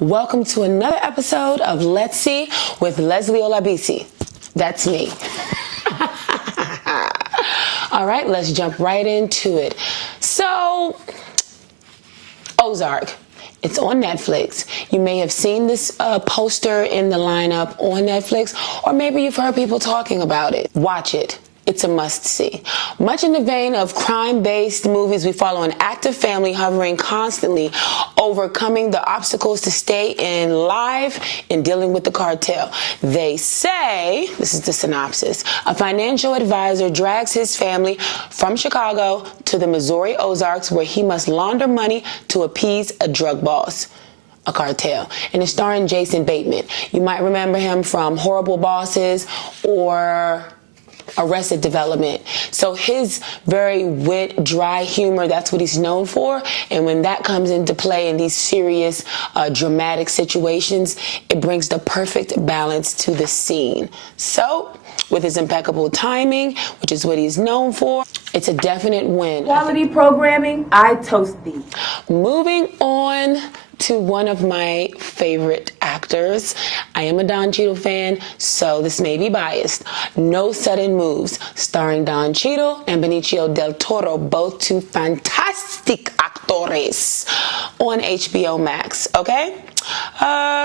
Welcome to another episode of Let's See with Leslie Olabisi. That's me. All right, let's jump right into it. So, Ozark. It's on Netflix. You may have seen this poster in the lineup on Netflix, or maybe you've heard people talking about it. Watch it. It's a must-see. Much in the vein of crime-based movies, we follow an active family hovering constantly, overcoming the obstacles to stay in live and dealing with the cartel. They say, this is the synopsis, a financial advisor drags his family from Chicago to the Missouri Ozarks, where he must launder money to appease a drug boss. A cartel. And it's starring Jason Bateman. You might remember him from Horrible Bosses or Arrested Development. So his very wit, dry humor, that's what he's known for. And when that comes into play in these serious, dramatic situations, it brings the perfect balance to the scene. So, with his impeccable timing, which is what he's known for, it's a definite win. Quality programming, I toast thee. Moving on to one of my favorite actors. I am a Don Cheadle fan, so this may be biased. No Sudden Moves, starring Don Cheadle and Benicio del Toro, both two fantastic actores, on HBO Max, okay?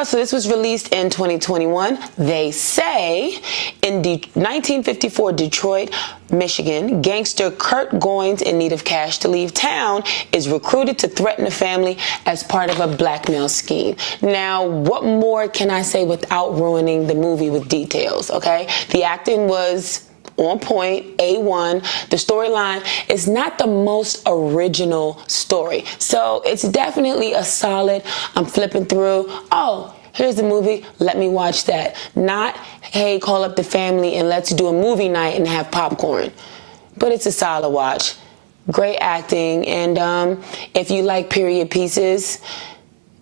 So this was released in 2021. They say in 1954 Detroit, Michigan, gangster Kurt Goins, in need of cash to leave town, is recruited to threaten a family as part of a blackmail scheme. Now, what more can I say without ruining the movie with details, okay? The acting was on point, A1. The storyline is not the most original story. So it's definitely a solid, I'm flipping through, oh, here's the movie, let me watch that. Not, hey, call up the family and let's do a movie night and have popcorn. But it's a solid watch. Great acting, and if you like period pieces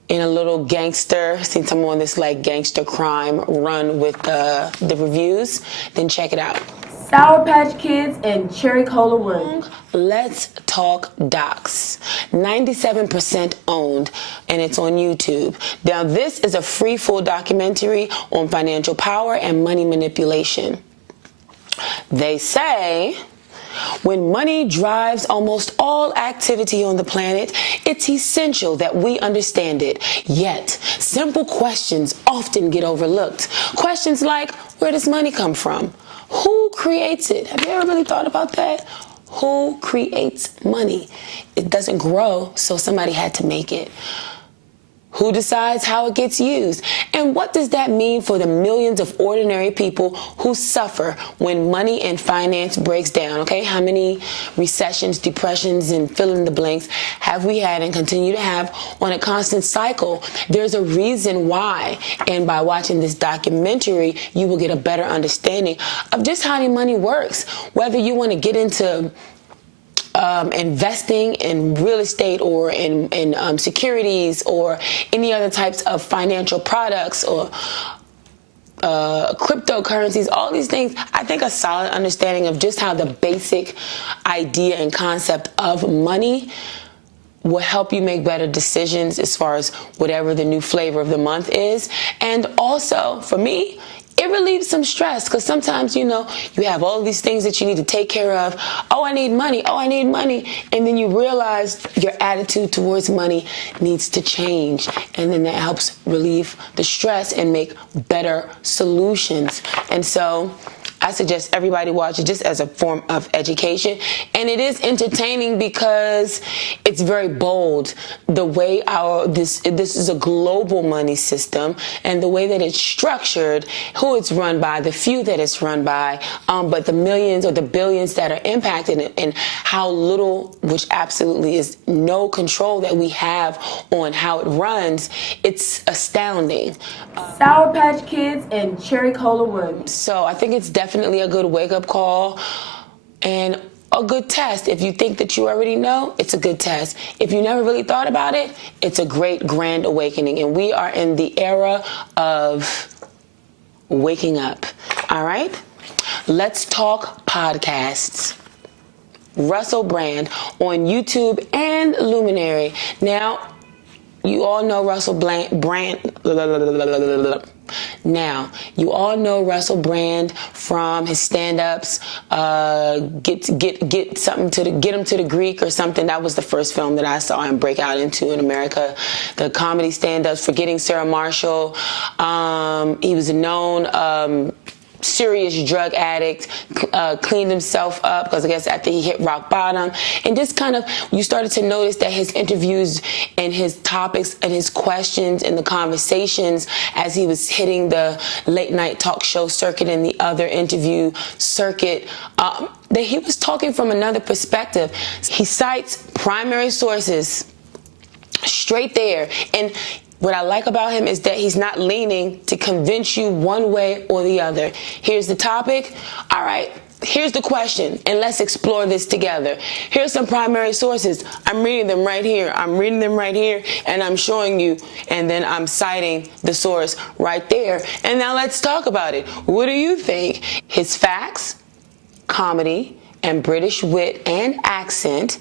in a little gangster, since I'm on this like gangster crime run with the reviews, then check it out. Sour Patch Kids and Cherry Cola Wood. Let's talk docs. 97% owned, and it's on YouTube. Now, this is a free full documentary on financial power and money manipulation. They say, when money drives almost all activity on the planet, it's essential that we understand it. Yet, simple questions often get overlooked. Questions like, where does money come from? Who creates it? Have you ever really thought about that? Who creates money? It doesn't grow, so somebody had to make it. Who decides how it gets used? And what does that mean for the millions of ordinary people who suffer when money and finance breaks down, okay? How many recessions, depressions, and fill in the blanks have we had and continue to have on a constant cycle? There's a reason why. And by watching this documentary, you will get a better understanding of just how money works. Whether you want to get into investing in real estate or in securities or any other types of financial products or cryptocurrencies, all these things, I think a solid understanding of just how the basic idea and concept of money will help you make better decisions as far as whatever the new flavor of the month is. And also, for me, it relieves some stress, because sometimes, you know, you have all these things that you need to take care of. Oh, I need money. Oh, I need money. And then you realize your attitude towards money needs to change. And then that helps relieve the stress and make better solutions. And so I suggest everybody watch it just as a form of education. And it is entertaining because it's very bold. The way this is a global money system, and the way that it's structured, who it's run by, the few that it's run by, but the millions or the billions that are impacted, and how little, which absolutely is no control that we have on how it runs, it's astounding. Sour Patch Kids and Cherry Cola Wood. So I think it's definitely a good wake-up call and a good test. If you think that you already know, it's a good test. If you never really thought about it, it's a great grand awakening. And we are in the era of waking up. All right? Let's talk podcasts. Russel brand on YouTube and Luminary. Now, you all know Russell Brand. Now, you all know Russell Brand from his stand-ups. Get him to the Greek or something. That was the first film that I saw him break out into in America. The comedy stand-ups, Forgetting Sarah Marshall. He was a known serious drug addict, cleaned himself up because I guess after he hit rock bottom, and just kind of you started to notice that his interviews and his topics and his questions and the conversations as he was hitting the late night talk show circuit and the other interview circuit, that he was talking from another perspective. He cites primary sources straight there, and what I like about him is that he's not leaning to convince you one way or the other. Here's the topic. All right, here's the question, and let's explore this together. Here's some primary sources. I'm reading them right here. I'm reading them right here, and I'm showing you, and then I'm citing the source right there. And now let's talk about it. What do you think? His facts, comedy, and British wit and accent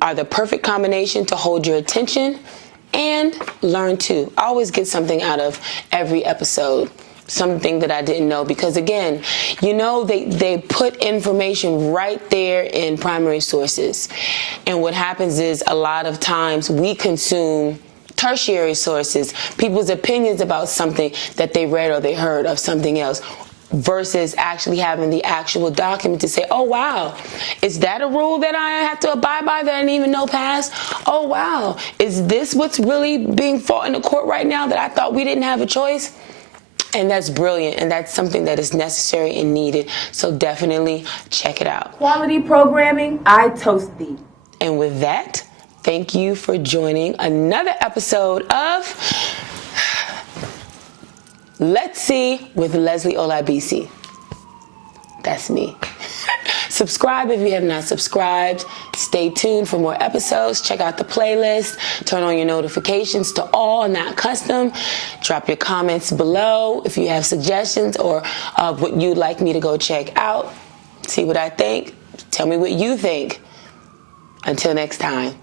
are the perfect combination to hold your attention and learn too. I always get something out of every episode, something that I didn't know, because again, you know, they put information right there in primary sources. And what happens is a lot of times we consume tertiary sources, people's opinions about something that they read or they heard of something else, versus actually having the actual document to say, oh wow, is that a rule that I have to abide by that I didn't even know passed? Oh wow, is this what's really being fought in the court right now that I thought we didn't have a choice? And that's brilliant, and that's something that is necessary and needed. So definitely check it out. Quality programming, I toast thee. And with that, thank you for joining another episode of Let's See with Leslie Olabisi. That's me. Subscribe if you have not subscribed. Stay tuned for more episodes. Check out the playlist. Turn on your notifications to all, not custom. Drop your comments below if you have suggestions or what you'd like me to go check out. See what I think. Tell me what you think. Until next time.